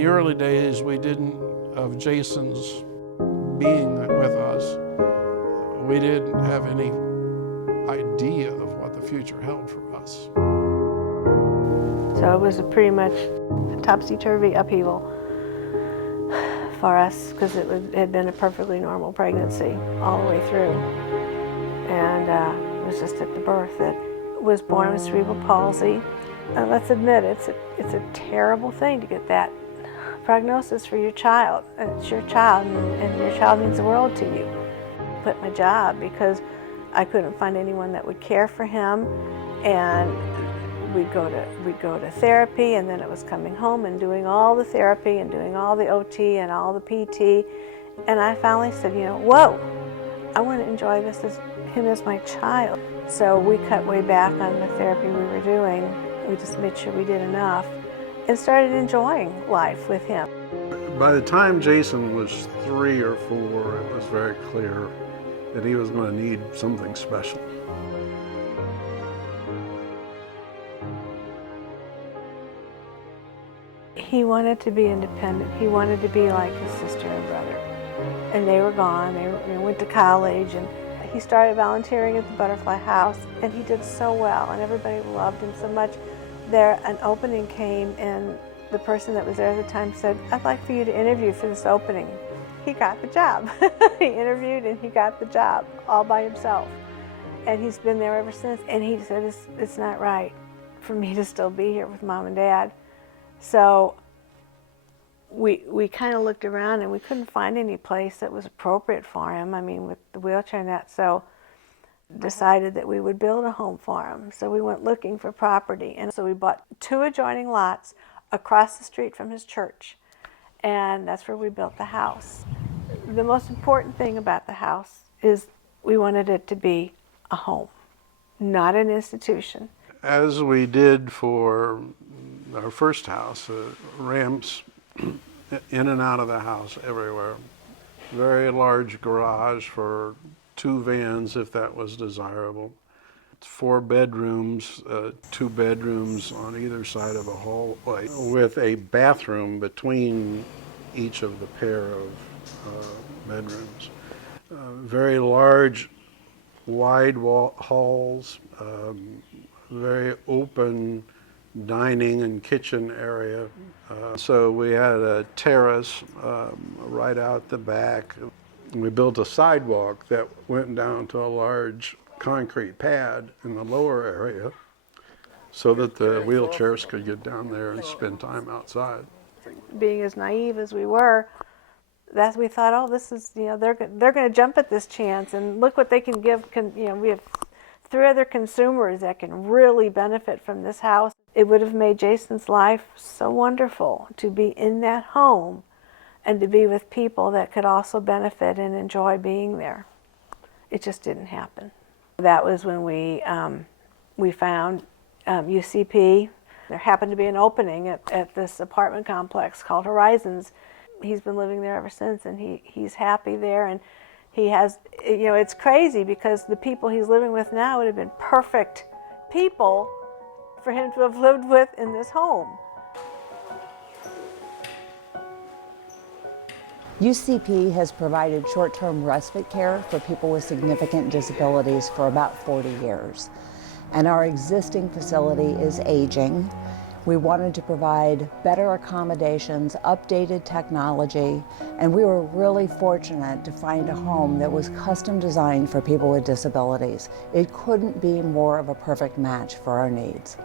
the early days of Jason's being with us, we didn't have any idea of what the future held for us. So it was pretty much a topsy-turvy upheaval for us, because it had been a perfectly normal pregnancy all the way through. And it was just at the birth that was born with cerebral palsy. And let's admit, it's a terrible thing to get that prognosis for your child. It's your child, and your child means the world to you. I quit my job because I couldn't find anyone that would care for him, and we'd go to therapy, and then it was coming home and doing all the therapy and doing all the OT and all the PT. And I finally said, whoa, I want to enjoy this as him as my child. So we cut way back on the therapy we were doing. We just made sure we did enough and started enjoying life with him. By the time Jason was 3 or 4, it was very clear that he was going to need something special. He wanted to be independent. He wanted to be like his sister and brother. And they were gone. They went to college, and he started volunteering at the Butterfly House, and he did so well, and everybody loved him so much. An opening came, and the person that was there at the time said, "I'd like for you to interview for this opening." He got the job. He interviewed and he got the job all by himself. And he's been there ever since. And he said, it's not right for me to still be here with Mom and Dad. So we kind of looked around, and we couldn't find any place that was appropriate for him, with the wheelchair and that. So decided that we would build a home for him. So we went looking for property. And so we bought 2 adjoining lots across the street from his church. And that's where we built the house. The most important thing about the house is we wanted it to be a home, not an institution. As we did for our first house, ramps in and out of the house everywhere. Very large garage for 2 vans if that was desirable. 4 bedrooms, 2 bedrooms on either side of a hallway, with a bathroom between each of the pair of bedrooms. Very large, wide halls, very open dining and kitchen area. So we had a terrace right out the back. We built a sidewalk that went down to a large concrete pad in the lower area so that the wheelchairs could get down there and spend time outside. Being as naive as we were, we thought, oh, this is, they're going to jump at this chance, and look what they can give. We have 3 other consumers that can really benefit from this house. It would have made Jason's life so wonderful to be in that home and to be with people that could also benefit and enjoy being there. It just didn't happen. That was when we found UCP. There happened to be an opening at this apartment complex called Horizons. He's been living there ever since, and he's happy there. And he has, it's crazy because the people he's living with now would have been perfect people for him to have lived with in this home. UCP has provided short-term respite care for people with significant disabilities for about 40 years. And our existing facility is aging. We wanted to provide better accommodations, updated technology, and we were really fortunate to find a home that was custom designed for people with disabilities. It couldn't be more of a perfect match for our needs.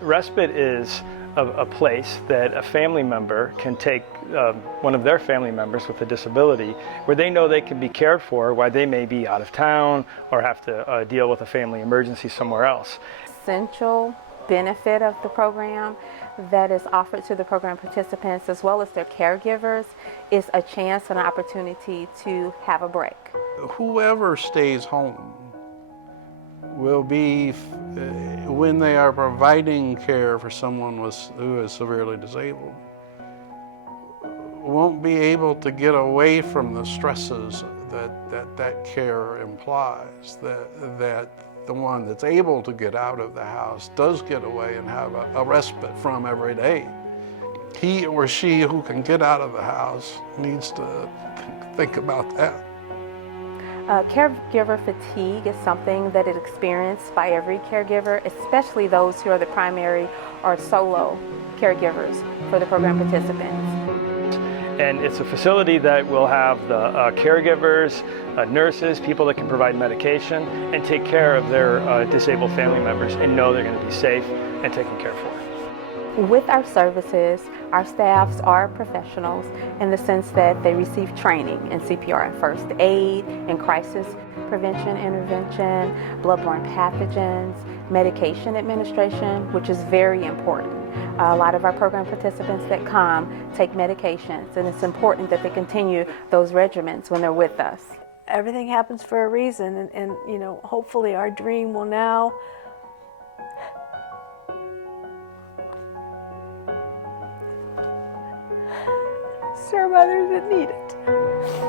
Respite is a place that a family member can take one of their family members with a disability, where they know they can be cared for while they may be out of town or have to deal with a family emergency somewhere else. Essential benefit of the program that is offered to the program participants as well as their caregivers is a chance and an opportunity to have a break. Whoever stays home will be, when they are providing care for someone who is severely disabled, won't be able to get away from the stresses that care implies, that the one that's able to get out of the house does get away and have a respite from every day. he or she who can get out of the house needs to think about that. Caregiver fatigue is something that is experienced by every caregiver, especially those who are the primary or solo caregivers for the program participants. And it's a facility that will have the caregivers, nurses, people that can provide medication and take care of their disabled family members and know they're going to be safe and taken care for. With our services, our staffs are professionals in the sense that they receive training in CPR and first aid, in crisis prevention, intervention, bloodborne pathogens, medication administration, which is very important. A lot of our program participants that come take medications, and it's important that they continue those regimens when they're with us. Everything happens for a reason, and you know, hopefully our dream will now serve others that need it.